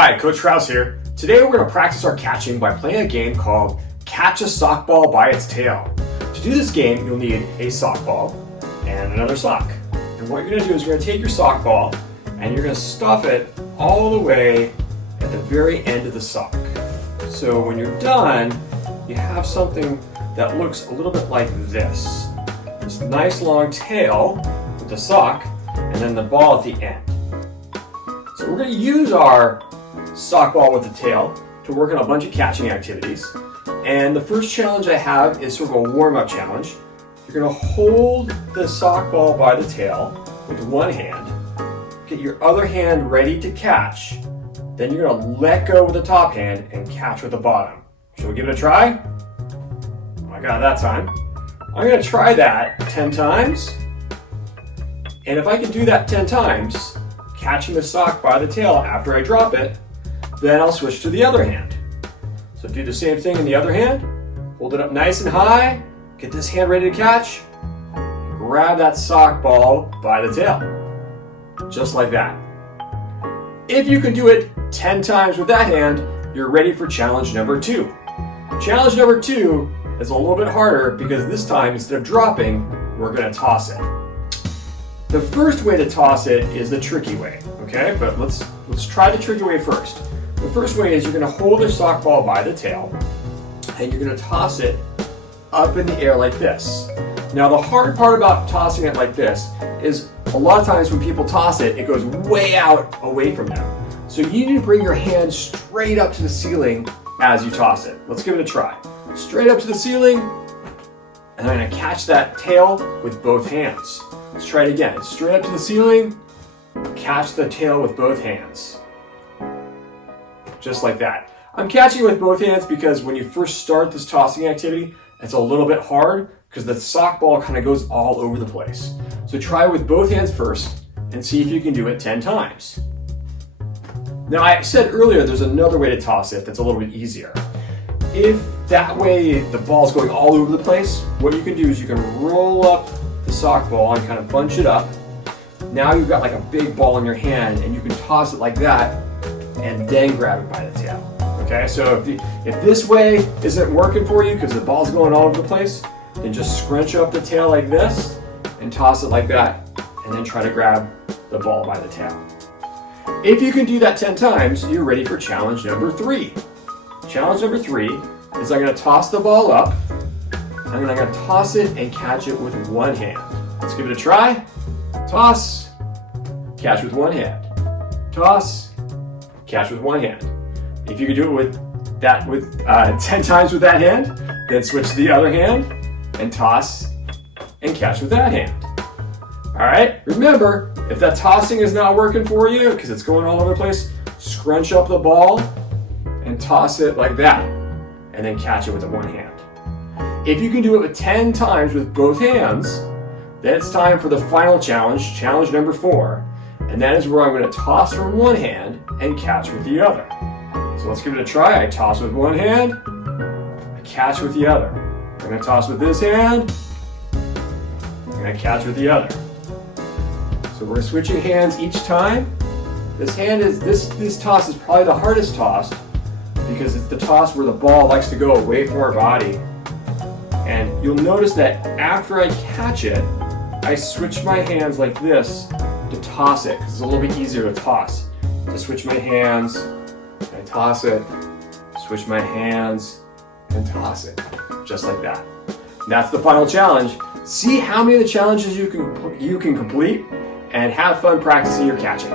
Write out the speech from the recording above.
Hi, Coach Krause here. Today we're going to practice our catching by playing a game called Catch a Sock Ball by its Tail. To do this game, you'll need a sock ball and another sock. And what you're going to do is you're going to take your sock ball and you're going to stuff it all the way at the very end of the sock. So when you're done, you have something that looks a little bit like this. This nice long tail with the sock and then the ball at the end. So we're going to use our sock ball with the tail to work on a bunch of catching activities. And the first challenge I have is sort of a warm-up challenge. You're going to hold the sock ball by the tail with one hand, get your other hand ready to catch, then you're going to let go with the top hand and catch with the bottom. Shall we give it a try? Oh, I got it that time. I'm going to try that 10 times. And if I can do that 10 times, catching the sock by the tail after I drop it, then I'll switch to the other hand. So do the same thing in the other hand. Hold it up nice and high. Get this hand ready to catch. Grab that sock ball by the tail. Just like that. If you can do it 10 times with that hand, you're ready for challenge number 2. Challenge number 2 is a little bit harder because this time, instead of dropping, we're going to toss it. The first way to toss it is the tricky way, okay? But let's try the tricky way first. The first way is you're going to hold the sock ball by the tail and you're going to toss it up in the air like this. Now the hard part about tossing it like this is a lot of times when people toss it, it goes way out away from them. So you need to bring your hand straight up to the ceiling as you toss it. Let's give it a try. Straight up to the ceiling, and I'm going to catch that tail with both hands. Let's try it again. Straight up to the ceiling, catch the tail with both hands. Just like that. I'm catching it with both hands because when you first start this tossing activity, it's a little bit hard because the sock ball kind of goes all over the place. So try it with both hands first and see if you can do it 10 times. Now I said earlier there's another way to toss it that's a little bit easier. If that way the ball's going all over the place, what you can do is you can roll up the sock ball and kind of bunch it up. Now you've got like a big ball in your hand and you can toss it like that and then grab it by the tail. Okay, so if this way isn't working for you because the ball's going all over the place, then just scrunch up the tail like this and toss it like that and then try to grab the ball by the tail. If you can do that 10 times, you're ready for challenge number 3. Challenge number 3 is I'm going to toss the ball up. I'm going to toss it and catch it with one hand. Let's give it a try. Toss, catch with one hand. Toss, catch with one hand. If you can do it with 10 times with that hand, then switch to the other hand and toss and catch with that hand. All right, remember, if that tossing is not working for you because it's going all over the place, scrunch up the ball and toss it like that and then catch it with the one hand. If you can do it with 10 times with both hands, then it's time for the final challenge, challenge number 4. And that is where I'm going to toss from one hand and catch with the other. So let's give it a try. I toss with one hand, I catch with the other. I'm going to toss with this hand, I'm going to catch with the other. So we're switching hands each time. This toss is probably the hardest toss because it's the toss where the ball likes to go away from our body. And you'll notice that after I catch it, I switch my hands like this to toss it because it's a little bit easier to toss. To switch my hands, I toss it, switch my hands, and toss it. Just like that. And that's the final challenge. See how many of the challenges you can complete and have fun practicing your catching.